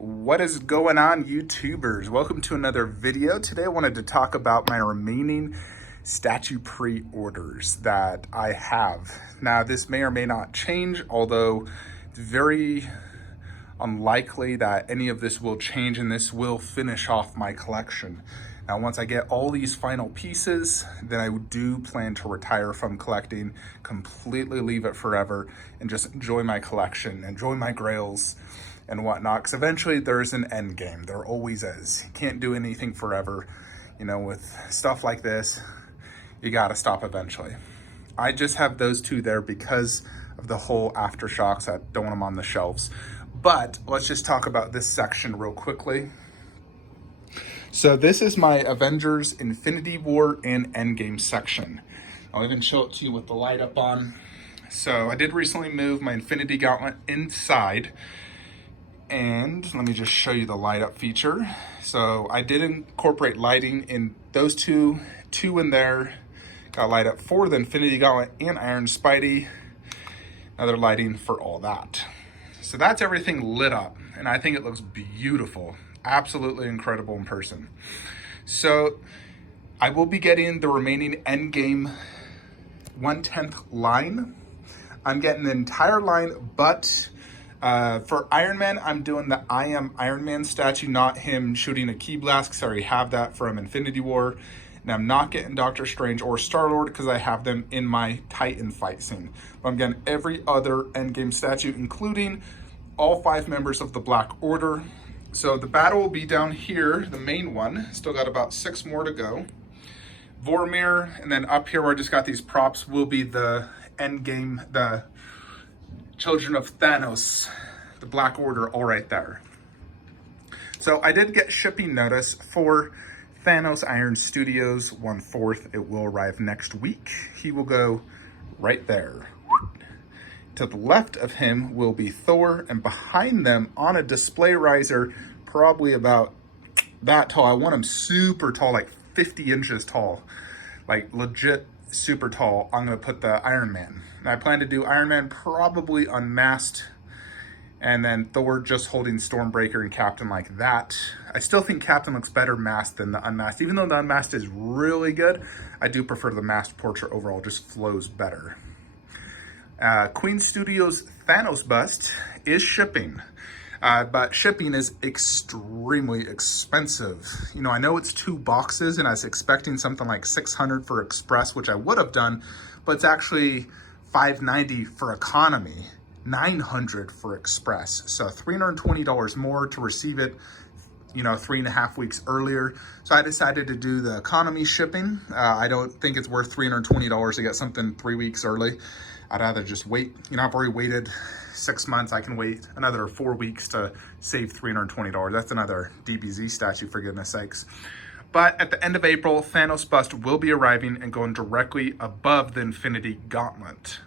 What is going on, YouTubers? Welcome to another video. Today I wanted to talk about my remaining statue pre-orders that I have. Now this may or may not change, although it's very unlikely that any of this will change, and this will finish off my collection. Now once I get all these final pieces, then I do plan to retire from collecting, completely leave it forever, and just enjoy my collection, enjoy my grails and whatnot, because eventually there's an end game. There always is. You can't do anything forever. You know, with stuff like this, you gotta stop eventually. I just have those two there because of the whole aftershocks. I don't want them on the shelves. But let's just talk about this section real quickly. So this is my Avengers Infinity War and Endgame section. I'll even show it to you with the light up on. So I did recently move my Infinity Gauntlet inside, and let me just show you the light up feature. So I did incorporate lighting in those two in there. Got light up for the Infinity Gauntlet and Iron Spidey. Another lighting for all that. So that's everything lit up, and I think it looks beautiful. Absolutely incredible in person. So I will be getting the remaining Endgame 1/10 line. I'm getting the entire line, but for Iron Man, I'm doing the I Am Iron Man statue, not him shooting a ki blast, because I already have that from Infinity War. And I'm not getting Doctor Strange or Star-Lord because I have them in my Titan fight scene. But I'm getting every other Endgame statue, including all 5 members of the Black Order. So the battle will be down here, the main one. Still got about 6 more to go. Vormir, and then up here where I just got these props will be the Endgame, the Children of Thanos, the Black Order, all right there. So I did get shipping notice for Thanos Iron Studios 1/4. It will arrive next week. He will go right there. To the left of him will be Thor, and behind them on a display riser, probably about that tall. I want him super tall, like 50 inches tall, like legit super tall. I'm gonna put the Iron Man. And I plan to do Iron Man probably unmasked, and then Thor just holding Stormbreaker and Captain like that. I still think Captain looks better masked than the unmasked. Even though the unmasked is really good, I do prefer the masked portrait overall, just flows better. Queen Studios Thanos bust is shipping, but shipping is extremely expensive. You know, I know it's 2 boxes, and I was expecting something like $600 for express, which I would have done, but it's actually $590 for economy, $900 for express. So $320 more to receive it, you know, 3.5 weeks earlier. So I decided to do the economy shipping. I don't think it's worth $320 to get something 3 weeks early. I'd rather just wait. You know, I've already waited 6 months. I can wait another 4 weeks to save $320. That's another DBZ statue, for goodness sakes. But at the end of April, Thanos bust will be arriving and going directly above the Infinity Gauntlet.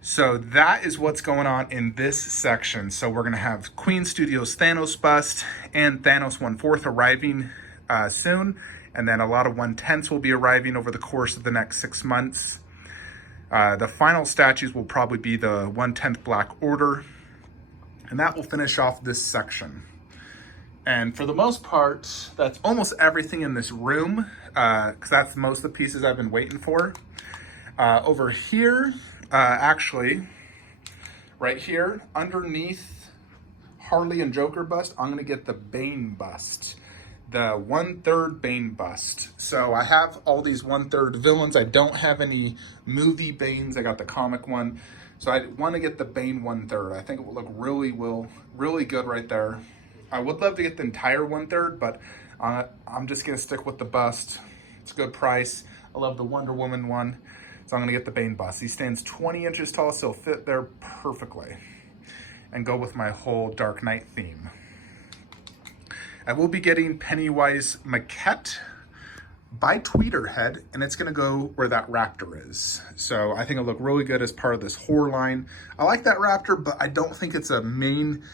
So that is what's going on in this section. So we're gonna have Queen Studios Thanos bust and Thanos 1/4 arriving soon. And then a lot of 1/10s will be arriving over the course of the next 6 months. The final statues will probably be the 1/10 Black Order, and that will finish off this section. And for the most part, that's almost everything in this room, because that's most of the pieces I've been waiting for. Over here, actually, right here, underneath Harley and Joker bust, I'm gonna get the Bane bust. The 1/3 Bane bust. So I have all these 1/3 villains. I don't have any movie Banes. I got the comic one. So I want to get the Bane 1/3. I think it will look really good right there. I would love to get the entire 1/3, but I'm just gonna stick with the bust. It's a good price. I love the Wonder Woman one. So I'm gonna get the Bane bust. He stands 20 inches tall, so he'll fit there perfectly. And go with my whole Dark Knight theme. I will be getting Pennywise maquette by Tweeterhead, and it's gonna go where that raptor is. So I think it'll look really good as part of this horror line. I like that raptor, but I don't think it's a main,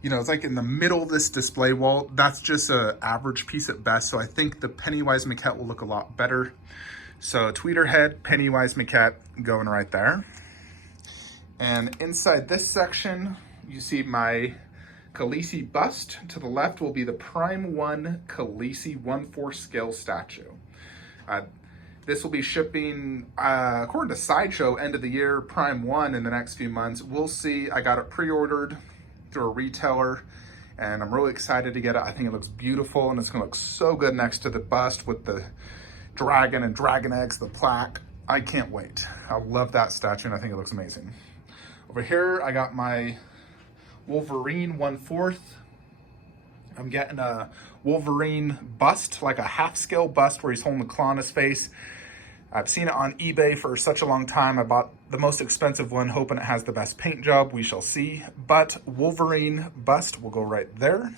you know, it's like in the middle of this display wall. That's just an average piece at best. So I think the Pennywise maquette will look a lot better. So Tweeterhead, Pennywise maquette going right there. And inside this section, you see my Khaleesi bust. To the left will be the Prime 1 Khaleesi 1/4 scale statue. This will be shipping, according to Sideshow, end of the year, Prime 1 in the next few months. We'll see. I got it pre-ordered through a retailer, and I'm really excited to get it. I think it looks beautiful, and it's gonna look so good next to the bust with the dragon and dragon eggs, the plaque. I can't wait. I love that statue, and I think it looks amazing. Over here, I got my Wolverine 1/4. I'm getting a Wolverine bust, like a half-scale bust where he's holding the claw in his face. I've seen it on eBay for such a long time. I bought the most expensive one, hoping it has the best paint job. We shall see. But Wolverine bust will go right there.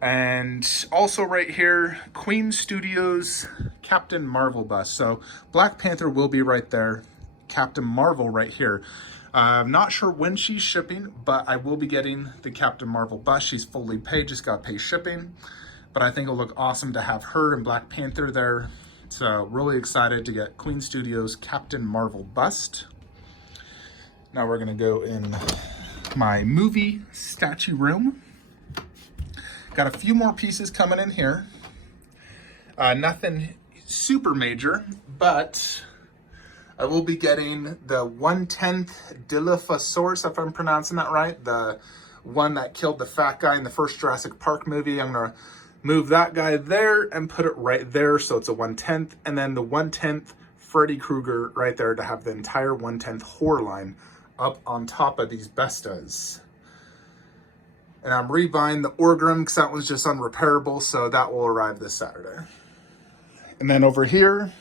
And also right here, Queen Studios Captain Marvel bust. So Black Panther will be right there. Captain Marvel right here. I'm not sure when she's shipping, but I will be getting the Captain Marvel bust. She's fully paid, just got to pay shipping. But I think it'll look awesome to have her and Black Panther there. So really excited to get Queen Studios Captain Marvel bust. Now we're gonna go in my movie statue room. Got a few more pieces coming in here. Nothing super major, but I will be getting the 1/10 Dilophosaurus, if I'm pronouncing that right. The one that killed the fat guy in the first Jurassic Park movie. I'm gonna move that guy there and put it right there, so it's a 1/10. And then the 1/10 Freddy Krueger right there to have the entire 1/10 horror line up on top of these Bestas. And I'm rebuying the Orgrim because that one's just unrepairable, so that will arrive this Saturday. And then over here,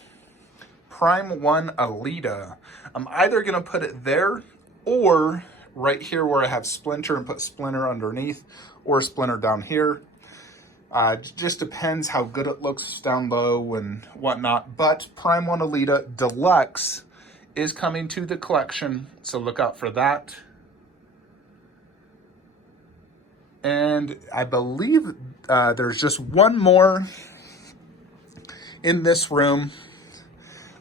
Prime 1 Alita. I'm either gonna put it there or right here where I have Splinter and put Splinter underneath, or Splinter down here. Just depends how good it looks down low and whatnot. But Prime 1 Alita Deluxe is coming to the collection, so look out for that. And I believe there's just one more in this room.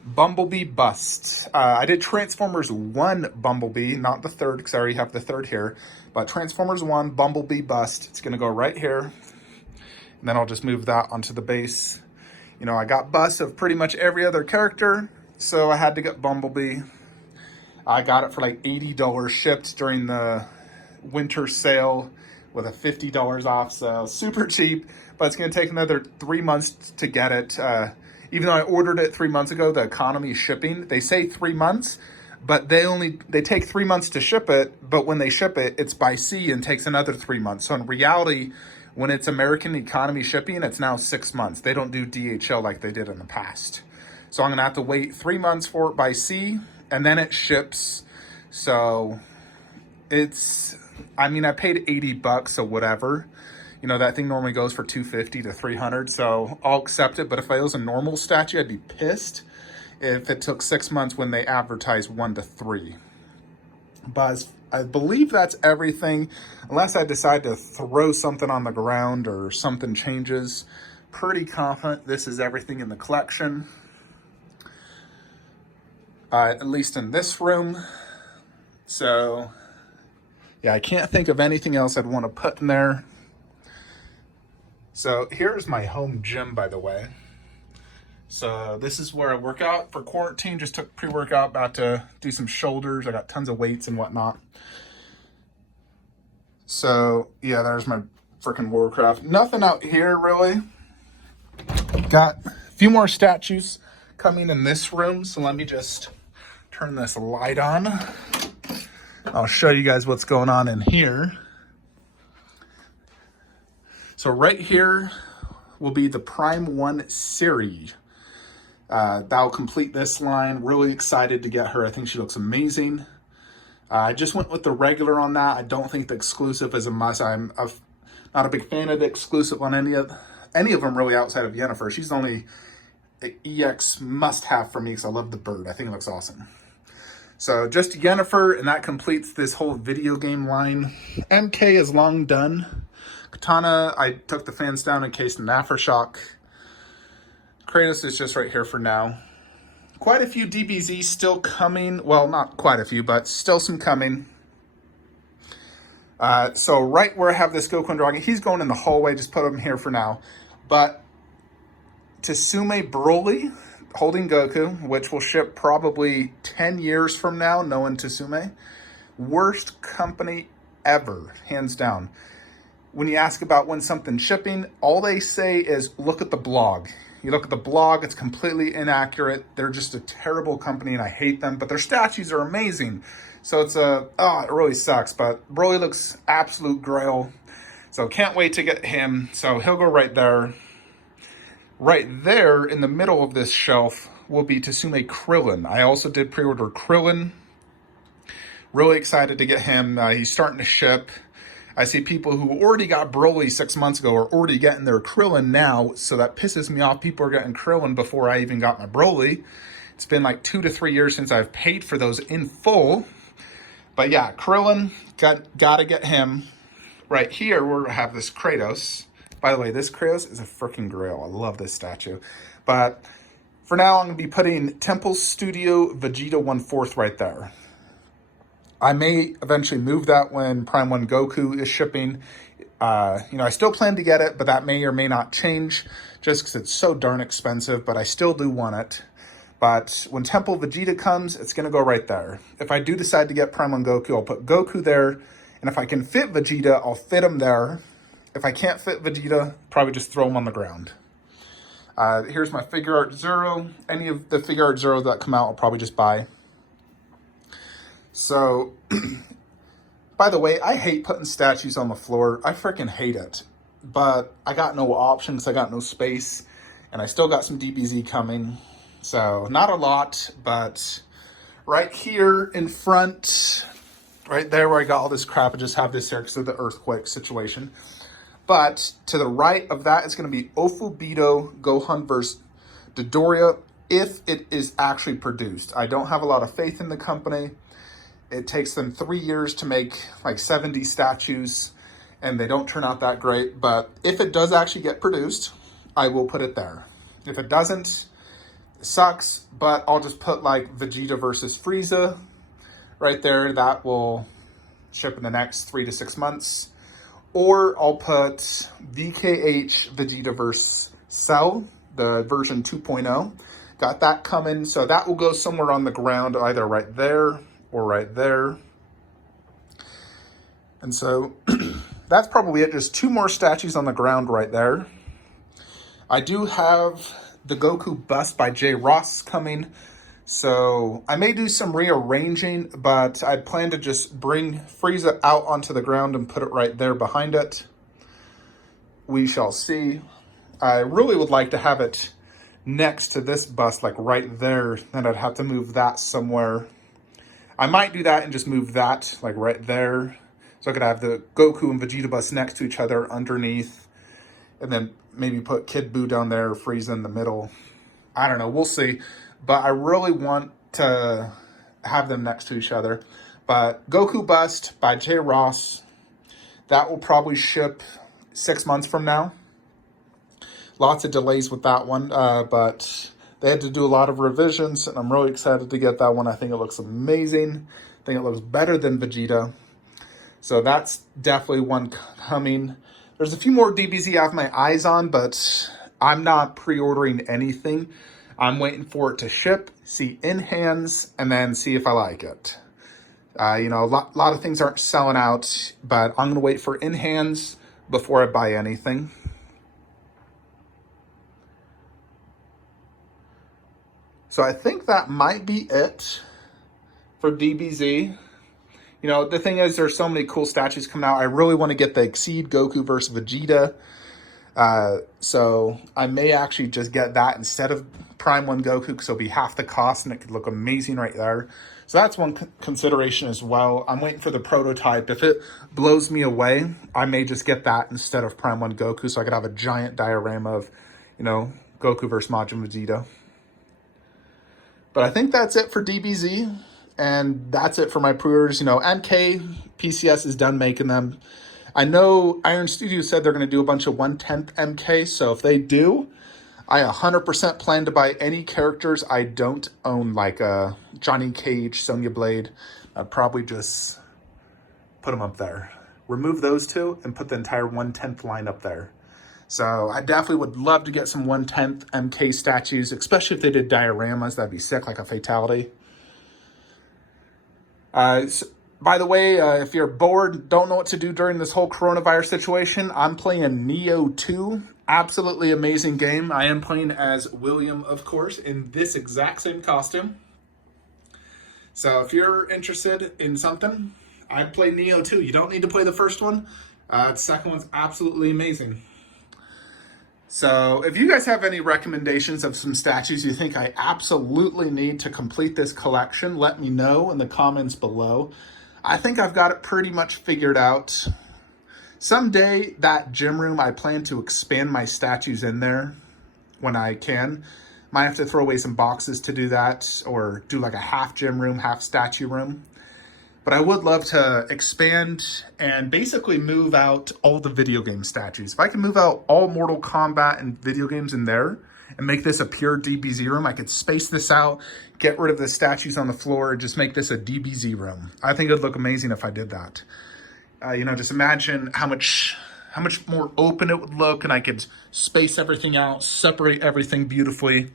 Bumblebee bust. I did Transformers 1 Bumblebee, not the third, because I already have the third here. But Transformers 1 Bumblebee bust. It's going to go right here. And then I'll just move that onto the base. You know, I got busts of pretty much every other character, so I had to get Bumblebee. I got it for like $80 shipped during the winter sale with a $50 off, so super cheap. But it's going to take another 3 months to get it. Even though I ordered it 3 months ago, the economy shipping, they say 3 months, but they take 3 months to ship it, but when they ship it, it's by sea and takes another 3 months. So in reality, when it's American economy shipping, it's now 6 months. They don't do DHL like they did in the past. So I'm gonna have to wait 3 months for it by sea, and then it ships. So I mean, I paid $80, so whatever. You know, that thing normally goes for $250 to $300, so I'll accept it. But if I was a normal statue, I'd be pissed if it took 6 months when they advertised 1 to 3. But I believe that's everything, unless I decide to throw something on the ground or something changes. Pretty confident this is everything in the collection, at least in this room. So yeah, I can't think of anything else I'd want to put in there. So here's my home gym, by the way. So this is where I work out for quarantine. Just took pre-workout, about to do some shoulders. I got tons of weights and whatnot. So yeah, there's my freaking Warcraft. Nothing out here really. Got a few more statues coming in this room. So let me just turn this light on. I'll show you guys what's going on in here. So right here will be the Prime 1 series. That'll complete this line. Really excited to get her. I think she looks amazing. I just went with the regular on that. I don't think the exclusive is a must. I'm not a big fan of the exclusive on any of them really outside of Yennefer. She's the only EX must-have for me because I love the bird. I think it looks awesome. So just Yennefer, and that completes this whole video game line. MK is long done. Katana, I took the fans down in case of an aftershock. Kratos is just right here for now. Quite a few DBZ still coming. Well, not quite a few, but still some coming. So right where I have this Goku and Dragon, he's going in the hallway, just put him here for now. But Tsume Broly holding Goku, which will ship probably 10 years from now, knowing Tsume. Worst company ever, hands down. When you ask about when something's shipping, all they say is, look at the blog. You look at the blog, it's completely inaccurate. They're just a terrible company and I hate them, but their statues are amazing. So it's it really sucks, but Broly looks absolute grail. So can't wait to get him. So he'll go right there. Right there in the middle of this shelf will be Tsume Krillin. I also did pre-order Krillin. Really excited to get him. He's starting to ship. I see people who already got Broly 6 months ago are already getting their Krillin now, so that pisses me off. People are getting Krillin before I even got my Broly. It's been like 2 to 3 years since I've paid for those in full. But yeah, Krillin, gotta get him. Right here, we're gonna have this Kratos. By the way, this Kratos is a freaking grail. I love this statue. But for now, I'm gonna be putting Temple Studio Vegeta 1/4 right there. I may eventually move that when Prime 1 Goku is shipping. I still plan to get it, but that may or may not change just because it's so darn expensive, but I still do want it. But when Temple Vegeta comes, it's going to go right there. If I do decide to get Prime 1 Goku, I'll put Goku there. And if I can fit Vegeta, I'll fit him there. If I can't fit Vegeta, probably just throw him on the ground. Here's my Figure Art Zero. Any of the Figure Art Zeros that come out, I'll probably just buy. So, by the way, I hate putting statues on the floor. I freaking hate it. But I got no options. I got no space. And I still got some DBZ coming. So, not a lot. But right here in front, right there where I got all this crap, I just have this here because of the earthquake situation. But to the right of that is going to be Ofubito Gohan versus Dodoria if it is actually produced. I don't have a lot of faith in the company. It takes them 3 years to make like 70 statues, and they don't turn out that great. But if it does actually get produced, I will put it there. If it doesn't, it sucks, but I'll just put like Vegeta versus Frieza right there. That will ship in the next 3 to 6 months. Or I'll put VKH Vegeta versus Cell, the version 2.0. Got that coming, so that will go somewhere on the ground, either right there or right there. And so that's probably it. Just 2 more statues on the ground right there. I do have the Goku bust by J. Ross coming. So I may do some rearranging, but I plan to just bring Frieza out onto the ground and put it right there behind it. We shall see. I really would like to have it next to this bust, like right there. Then I'd have to move that somewhere. I might do that and just move that like right there. So I could have the Goku and Vegeta bust next to each other underneath. And then maybe put Kid Buu down there, Frieza in the middle. I don't know, we'll see. But I really want to have them next to each other. But Goku bust by J. Ross. That will probably ship 6 months from now. Lots of delays with that one. But they had to do a lot of revisions, and I'm really excited to get that one. I think it looks amazing. I think it looks better than Vegeta. So that's definitely one coming. There's a few more DBZ I have my eyes on, but I'm not pre-ordering anything. I'm waiting for it to ship, see in hands, and then see if I like it. A lot of things aren't selling out, but I'm going to wait for in hands before I buy anything. So I think that might be it for DBZ. The thing is, there's so many cool statues coming out. I really want to get the Exceed Goku versus Vegeta. So I may actually just get that instead of Prime 1 Goku, because it'll be half the cost and it could look amazing right there. So that's one consideration as well. I'm waiting for the prototype. If it blows me away, I may just get that instead of Prime 1 Goku, so I could have a giant diorama of, Goku versus Majin Vegeta. But I think that's it for DBZ, and that's it for my pre-orders. MK, PCS is done making them. I know Iron Studios said they're going to do a bunch of 1/10 MK, so if they do, I 100% plan to buy any characters I don't own, like Johnny Cage, Sonya Blade. I'd probably just put them up there. remove those two and put the entire 1/10 line up there. So I definitely would love to get some 1/10 MK statues, especially if they did dioramas. That'd be sick, like a fatality. By the way, if you're bored, don't know what to do during this whole coronavirus situation, I'm playing Neo 2. Absolutely amazing game. I am playing as William, of course, in this exact same costume. So if you're interested in something, I'd play Neo 2. You don't need to play the first one. The second one's absolutely amazing. So if you guys have any recommendations of some statues you think I absolutely need to complete this collection, let me know in the comments below. I think I've got it pretty much figured out. Someday, that gym room, I plan to expand my statues in there when I can. Might have to throw away some boxes to do that, or do like a half gym room, half statue room. But I would love to expand and basically move out all the video game statues. If I can move out all Mortal Kombat and video games in there and make this a pure DBZ room, I could space this out, get rid of the statues on the floor, and just make this a DBZ room. I think it'd look amazing if I did that. Just imagine how much more open it would look, and I could space everything out, separate everything beautifully.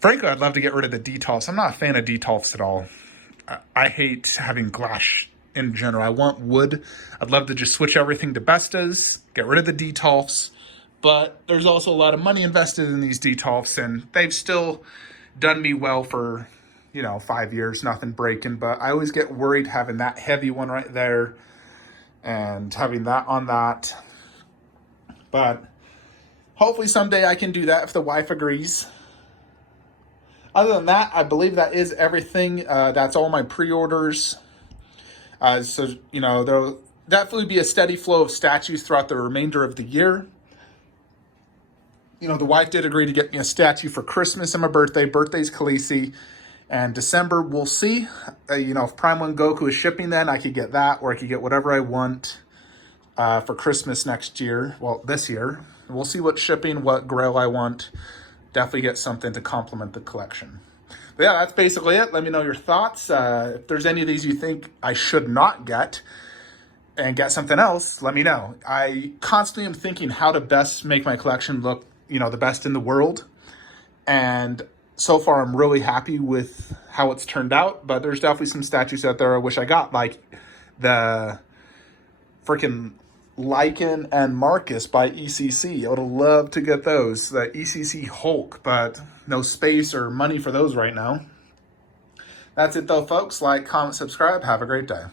Frankly, I'd love to get rid of the detolfs. I'm not a fan of detolfs at all. I hate having glass in general. I want wood. I'd love to just switch everything to Bestas, get rid of the detolfs, but there's also a lot of money invested in these detolfs, and they've still done me well for, 5 years, nothing breaking, but I always get worried having that heavy one right there and having that on that. But hopefully someday I can do that if the wife agrees. Other than that, I believe that is everything. That's all my pre-orders. There'll definitely be a steady flow of statues throughout the remainder of the year. The wife did agree to get me a statue for Christmas and my birthday. Birthday's Khaleesi. And December, we'll see. If Prime 1 Goku is shipping then, I could get that, or I could get whatever I want for Christmas next year. Well, this year. We'll see what's shipping, what grail I want. Definitely get something to complement the collection. But yeah, that's basically it. Let me know your thoughts. If there's any of these you think I should not get and get something else, let me know. I constantly am thinking how to best make my collection look, the best in the world. And so far, I'm really happy with how it's turned out. But there's definitely some statues out there I wish I got, like the freaking Lycan and Marcus by ECC. I would have loved to get those, the ECC Hulk, but no space or money for those right now. That's it though, folks. Like, comment, subscribe. Have a great day.